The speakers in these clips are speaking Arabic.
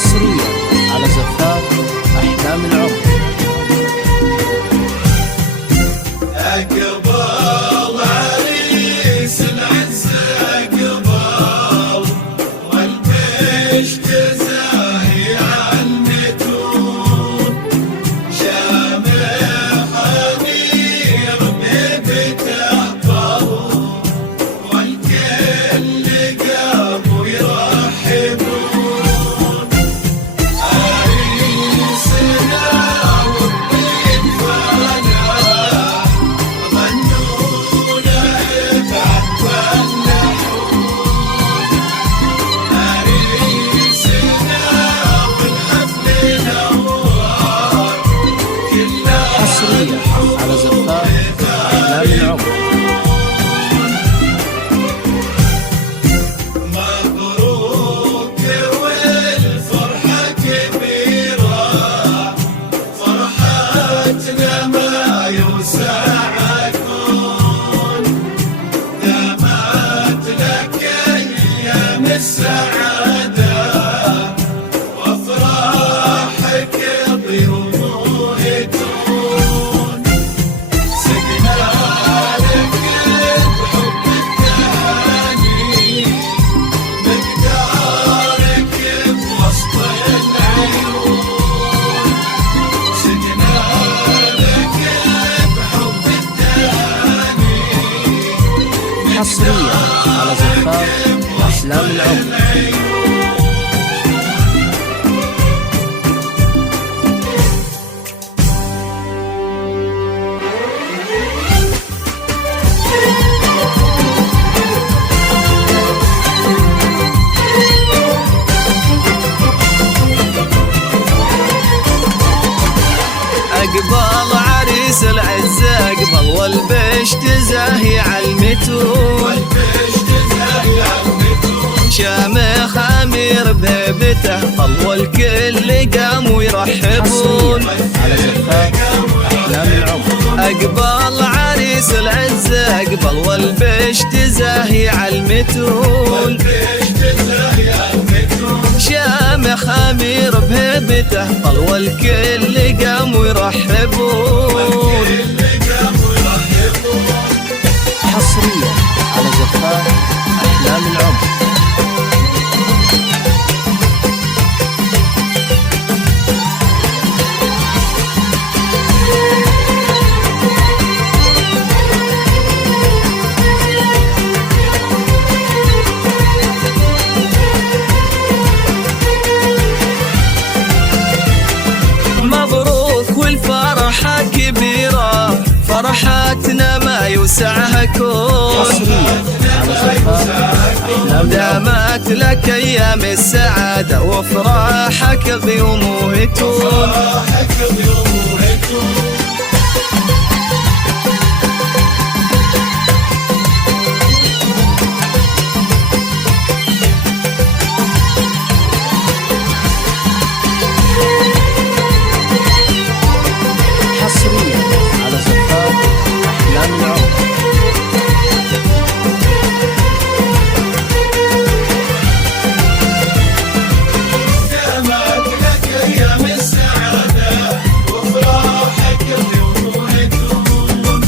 حصريا على زفاف أحلام العمر. أقبل عريس العز أقبل والبشت زاهي عالمتون شامخ أمير بهبته طل والكل قاموا يرحبون عريسنا والطيب فانا حصريا على زفاف أحلام العمر. مبروك والفرحة كبيرة فرحتنا ما يوسعكم دامت لك أيام السعادة وأفراحك ضيوفون سقنا لك بحب التهاني مقدارك بوسط العيون سقنا لك بحب التهاني حصريا على زفاف أحلام العمر. أقبل عريس العز أقبل والبشت زاهي عالمتون شامخ أمير بهبته طل والكل قاموا يرحبون على زفاف أحلام العمر. أقبل عريس العز أقبل والبشت زاهي عالمتون شامخ أمير بهبته طل والكل قاموا يرحبون حصريا على زفاف أحلام العمر. مبروك والفرحة كبيرة فرحتنا ما يوسعها كون حصريا على زفاف أحلام العمر. دامت لك أيام السعادة وفراحك غيوم وهتون حصريا على زفاف أحلام العمر. دامت لك أيام السعادة وفراحك ضيوفون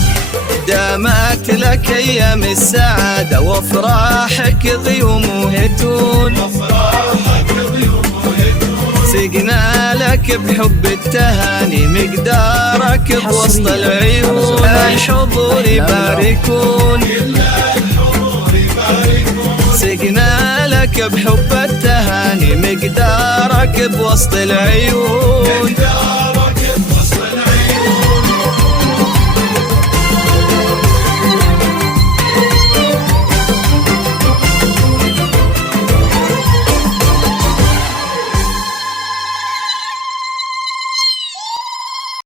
دامت لك أيام السعادة وفراحك غيوم وهتون سقنا لك بحب التهاني مقدارك بوسط العيون الحضور يباركون سقنا لك بحب التهاني مقدارك بوسط العيون